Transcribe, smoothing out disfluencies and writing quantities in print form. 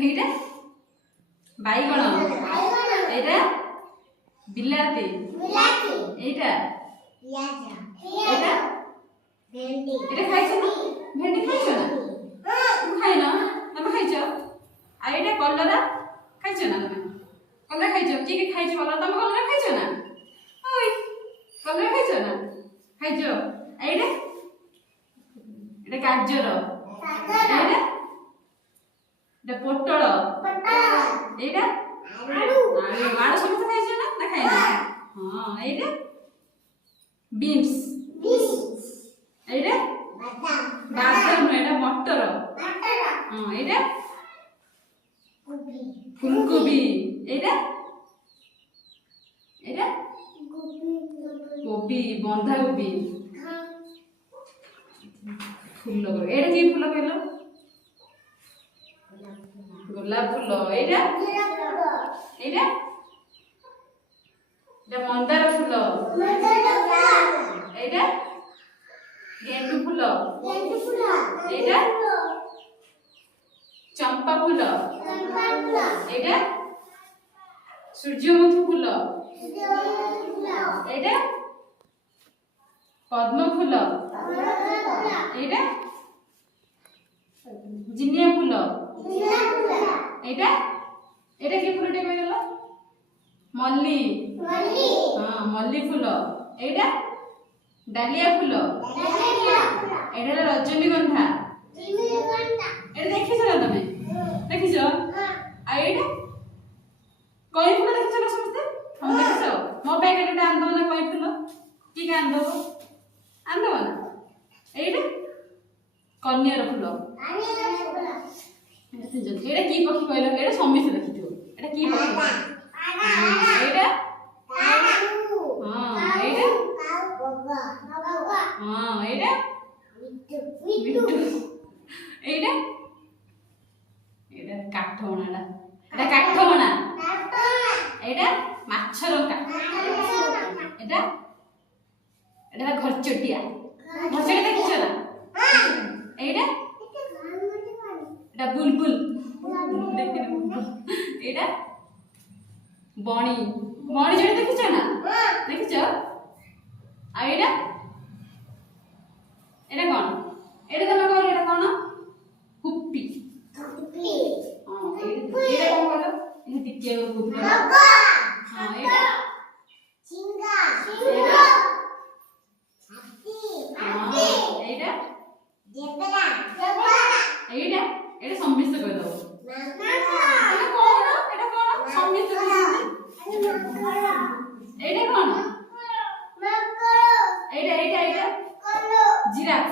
এইটা বাইগণ, এইটা বিলাতি, এইটা এটা এটা খাইছো না? ভেন্ডি খাইছো না? তুমি খাই না? তুমি খাইছো? আর এটা কলরা খাইছো না? তুমি কলরা খাইছো? কি কি খাইছো বলো? তুমি কলরা খাইছো না? ওই কলরা খাইছো না? খাইছো? এইটা এটা গাজর, এইটা এটা পটল, এইটা আলু আলু সমস্ত খাইছো না? না খাই না? হ্যাঁ এইটা বিনস, এইটা বাদাম, এটা মটর, হ্যাঁ এইটা ফুলকপি, এইটা এটা কপি বন্ধাকপি, ফুলকপি, এটা কি ফুল কইল? গোলাপ ফুল, এইটা এইটা এটা মন্দার ফুল, এইটা গেন্দু ফুল, এইটা চম্পা ফুল, এইটা সূর্যমুখী ফুল, এইটা পদ্ম ফুল, এইটা জিনিয়া ফুল, এইটা এটা কি ফুলটা কই গেল? মল্লি, হ্যাঁ মল্লি ফুল, এইটা ডালিয়া ফুল, এটা রজনীগন্ধা, এটা দেখিছো না তুমি? দেখিছো? আর এইটা কই ফুল দেখিছো না সমস্তে? হ্যাঁ দেখিছো? ମୋ ପାଇଁ এটা আনদব না কই ফুল? কি কে আনদব? আনদব না? এইটা কন্যার ফুল, এটা কি পক্ষী কইল? এটা সমস্তে দেখিছো। এটা কি পক্ষী? এইটা হ্যাঁ এইটা হ্যাঁ এইটা বিট্টু, এইটা এটা কাঠমোনা, এটা কাঠমোনা, এইটা মাছরকা, এটা এটা ঘরচটিয়া, ঘরচটিয়া দেখিছো না? এইটা এটা বুলবুল, এটা বণি, বণি যেটা দেখিছো না? দেখিছো? আর এটা এটা কোন? এটা তুমি কইলে এটা কোন? কুপ্পি, এটা কোন বলো? এটা দ্বিতীয় কুপ্পি, হ্যাঁ এটা চিঙ্গা, এইটা জেবরা, এইটা এটা সমস্ত কই দাও। এটা কোন? এটা কোন? সমস্ত এইটা কোন? এইটা এইটা এইটা জিরাফ,